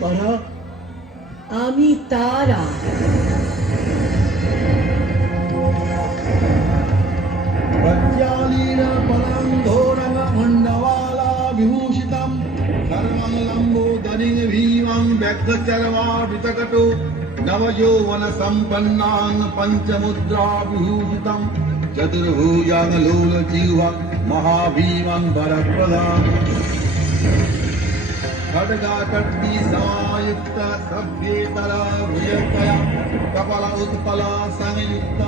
করা আমি তারা। प्रज्वालीन पलाङ्घोरङ्ग मण्डवाला विभूषितं सर्वं लम्बोदरिं भीमं व्यग्रचर्वाभितकटो नवयौवनसम्पन्नां पञ्चमुद्रा विभूषितं चतुर्भुजां लोलजिह्वं महाभीमं वरप्रदाम् खड्गाकट्टी समायुक्त सभ्येतरा भुजतया कपल उत्पला संयुक्त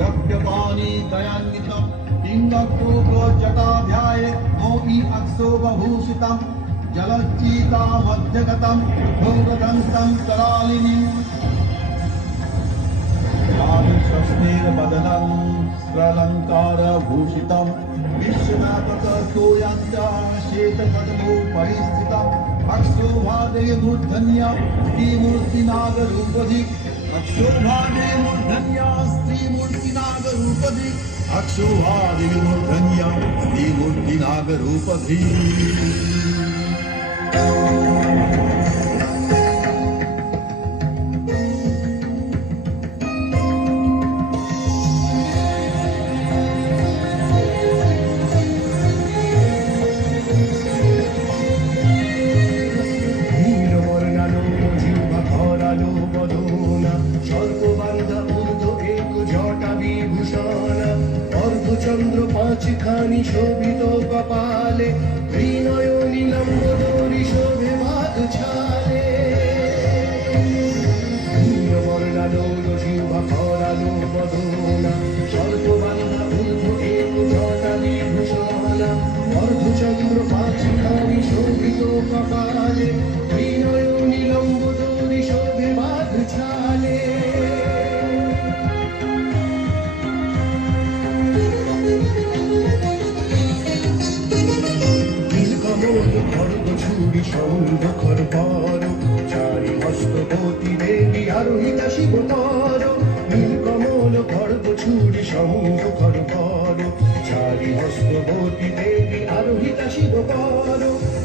गभ्यपाणि दयान्वितं पिङ्गकोपजटाध्याये मोहि अक्षोभभूषितं जलच्चीता मध्यगतं भोगदन्तं करालिनीम् स्वस्नेर्वदनं स्रलङ्कारभूषितं विश्वनाथतोयञ्च श्वेतपद्मो परिस्थितम् अक्षोभादे मूर्धन्या स्त्रीमूर्तिनागरूपधि अक्षोभादे मूर्धन्या स्त्रीमूर्तिनागरूपधि अक्षोभादे मूर्धन्या स्त्रीमूर्तिनागरूपधि চন্দ্র পাঁচখানি শোভিত কপালে ত্রিনয়নী লম্বোদরি শোভে বাঘ ছালে বর্ণালো জিহ্বা খরালো বদনা সর্ববান্ধা ঊর্ধ্ব এক জটা বিভূষণা অর্ধচন্দ্র পাঁচখানি শোভিত কপালে ত্রিনয়নী লম্বোদরি শোভে বাঘ ছালে ছুরি সৌন্দখর পর চারি হস্তবতী দেবী আরোহিতা শিবতর নীলকমল খড়গ ছুরি সৌন্দখর পর চারি হস্তবতী দেবী আরোহিতা শিবতর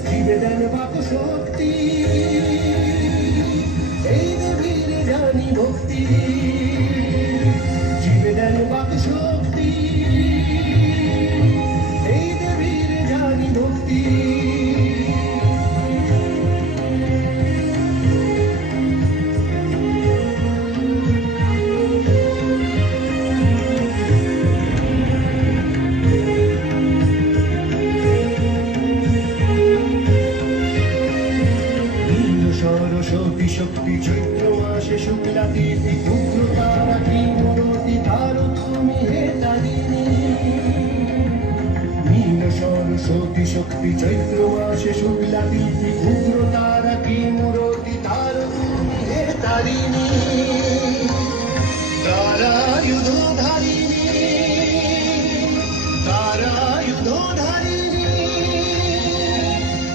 জীবে দেন বাক শক্তি এই দেবীর জানি ভক্তি জীবে দেন বাক শক্তি এই দেবীর জানি ভক্তি সরস্বতী শক্তি চৈত্র মাসে শুক্লা তিথি ক্ষুদ্র তারা কি মূরতি ধারো তুমি হে তারিণী নীল সরস্বতী শক্তি চৈত্র মাসে শুক্লা তিথি